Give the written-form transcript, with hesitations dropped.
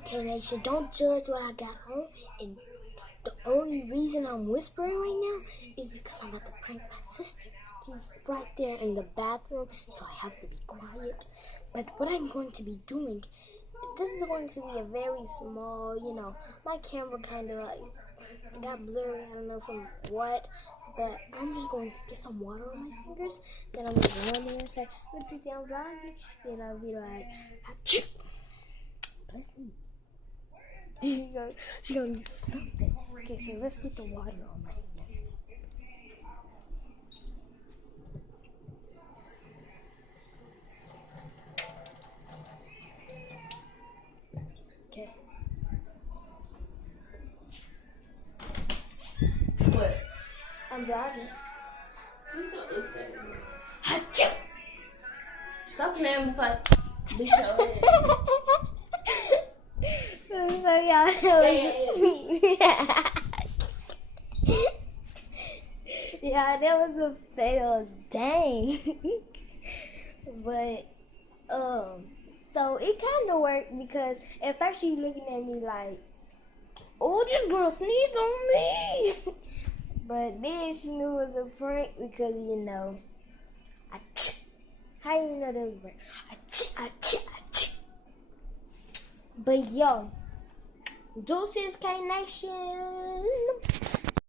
Okay, Nation, don't judge what I got on. And the only reason I'm whispering right now is because I'm about to prank my sister. She's right there in the bathroom, so I have to be quiet. But what I'm going to be doing, this is going to be a very small, my camera kind of like got blurry. I don't know from what, but I'm just going to get some water on my fingers. Then I'm going to go in there and say, "What is I'm driving?" Then I'll be like, "Achoo." Bless me. She's gonna do something. Okay, so let's get the water on my hands. Okay. What? I'm driving. Achoo! Stop playing with my beat your head. So y'all yeah, that was a fail. Dang. But so it kind of worked because at first she looking at me like, "Oh, this girl sneezed on me." But then she knew it was a prank because how you know that was a prank? But yo, deuces, K Nation.